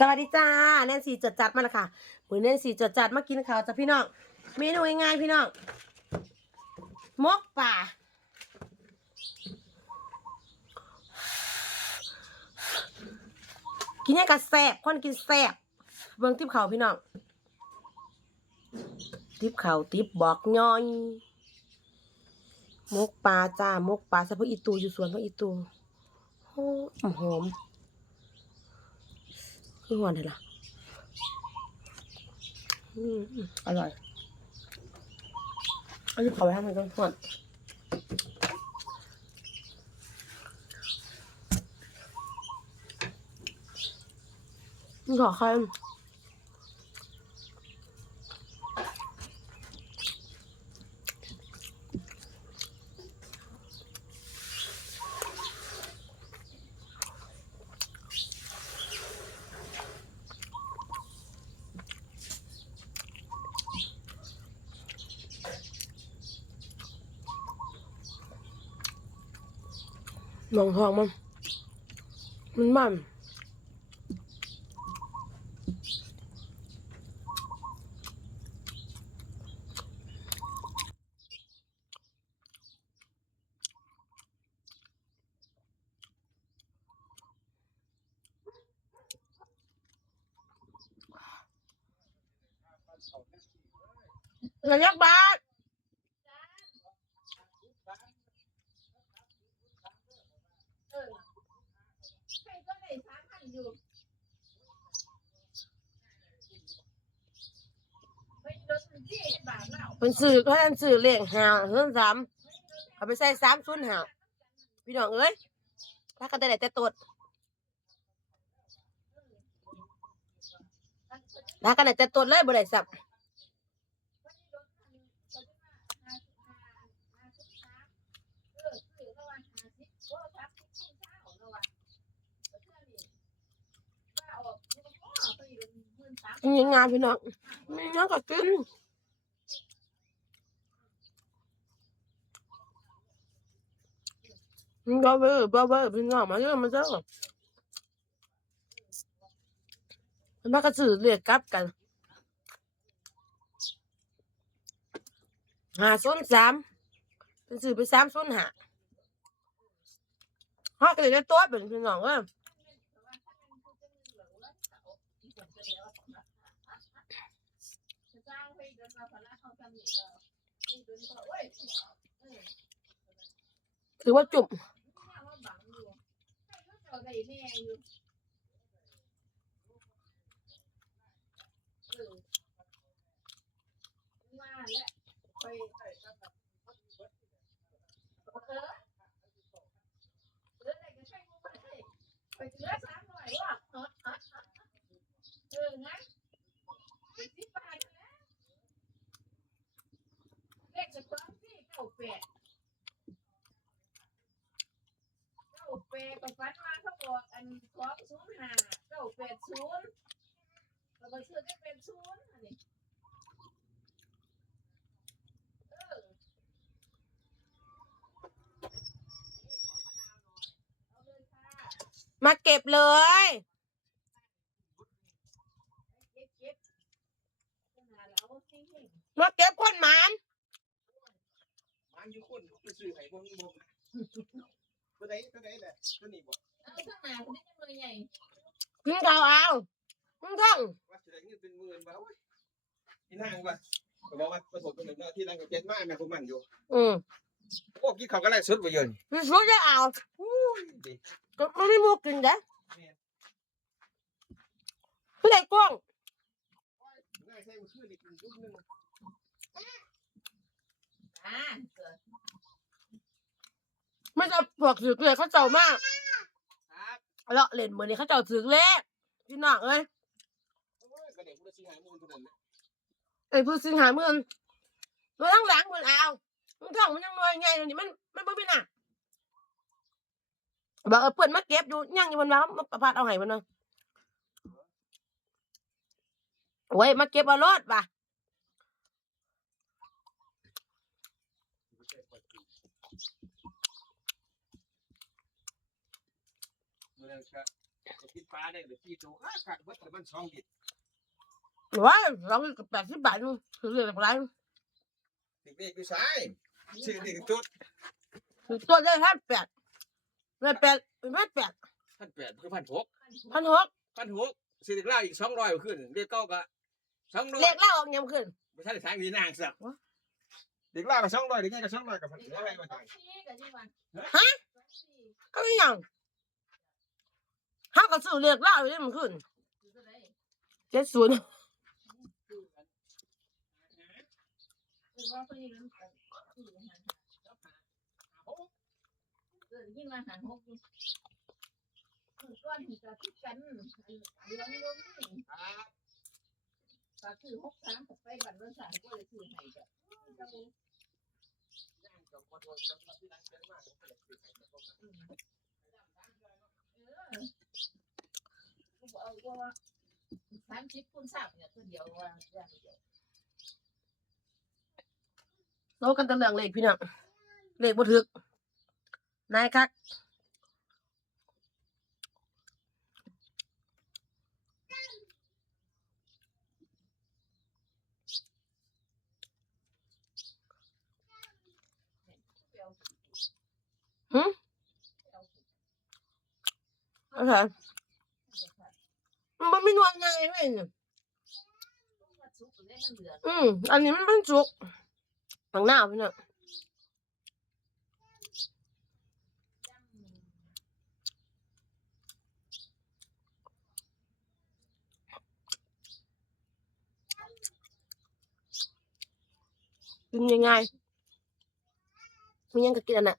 สวัสดีจ้าแนนสีจดจัดมาแล้วค่ะมือแนนสีจดจัดมากินข้าวจ้ะพี่น้องเมนูง่ายๆพี่น้องมกป่ากินยังกับแสบคนกินแสบเบิ่งทิปเขาวพี่น้องทิปเขาวทิปบอกย่อยมกปลาจ้ามกปลาสะพกอีตูอยู่สวนพระอีตูหอม คือหวานเลยล่ะอืมอร่อย อันนี้ขอไปทำให้ต้องทวนนี่ขอใคร ลองทองมัน มันมันเงินยักบาท ใครก็ได้สามพัน อยู่ไปรถมันที่บาทแล้วเป็นสื่อก็ท่านสื่อเลขหาเฮือนสามเอาไปใส่สามศูนย์หาพี่น้องเอ้ยถ้ากันไหนแต่ตดถ้ากันไหนแต่ตดเลยบ่ได้สับ ยังงานพี่น้องม่งั้นก็กินบ้าเบ้อบ้าเบ้อพี่น้องมาเยอะมาเยอะมันกระสือเรียกกลับกันหาศูนย์สามเป็นสื่อไปสามศูนย์หาฮอกกันเลยตัวเป็นพี่น้องเอ้ ถือว่าจุ่มมาแล้วไปเออเออไหนก็ใช่งูไปไปเหลือสามหน่อยว่ะเอองั้นสิบบาทแล้วเลขจะต้องที่เก้าแปดเก้าแปดกับฟันมาเขาบอกอัน สองศูนย์ห้าเก้าแปดศูนย์เราไปซื้อได้เป็นศูนย์อันนี้เออเอาเลยค่ะมาเก็บเลย เก็บเก็บขนาเราเฮ้งมาเก็บคนหมาน มันอยู่คนไปซื้อไอ้พวกนี้บ่ ตัวไหนตัวไหนแหละตัวนี้บ่ๆเอาข้างหน้าคนนี้จะเลยใหญ่กินข้าวเอามึงท่องว่าสิได้เงินเป็นหมื่นบ่โอ้ยที่นั่งว่าก็บอกว่าประสบเป็นหน้าที่นั่งกับเจ็ดมาแม่พวกมันอยู่อืมโอ้กินข้าวก็ไล่สุดบ่เยินมันรู้จะเอาอู้ยดิก็ไม่ได้มูกินเด้เล็กกว้างง่ายใส่มือขึ้นอีกยุคนึงอ่าเกิด ไม่จะพวกถือเลยเขาเจ้ามากครับเลาะเล่นเหมือนนี้เขาเจ้าถือเลขพี่น้องเอ้ยโอ้ยก็เด็กผู้สิหาหมื่นเท่านั้นแหละไอ้ผู้สิงหาเมืองมาทั้งหลังเหมือนเอามึงท่องมันยังรวยไงนี่มันมันไม่เป็นอะบอกเออเปิดมาเก็บอยู่ย่างอยู่บนว้ามาประพาดเอาไห้มันเนาะโอ้ยมาเก็บเอารถป่ะ นั้นก็กินปลาได้หรือกี่ตัวอะขาดเบิดแต่มันสองดิบว้ายเราก็แปดสิบบาทนึงคือเรื่องอะไรติดเด็กดูซ้ายชื่อเด็กจุดคือตัวได้แค่แปดไม่แปดไม่แปดพันแปดคือพันหกพันหกพันหกซื้อเด็กเล่าอีกสองร้อยขึ้นเด็กเก้าก็สองร้อยเลขเล่าออกยังขึ้นไม่ใช่ทางนี้นางสักเด็กเล่าก็สองร้อยเด็กนี่ก็สองร้อยกับพันอะไรมาต่างก็ไม่ยัง ห้าก็ซื้อเลขเล่าอยู่นี่มันขึ้นเจ็ดศูนย์เออยิ่งมาหาหกก้อนหินกับที่กันเรื่องนี้ก็คือหกสามไปบัตรเรื่องสามก็เลยคือให้จ้ะเอาว่าสามสิบคูณสามเนี่ยตัวเดียวว่าอย่างเดียวโลกันตะเรื่องเลขพี่น้องเลขบ่ถึกนายคักเปรี้ยวโอเคมัน ไม่นวลไงเว้ยเนี่ยสุกเล่นเหลืออืม อันนี้มันเป็นจุกทางหน้าพี่น้องกินยังไงมันยังก็กินอันน่ะ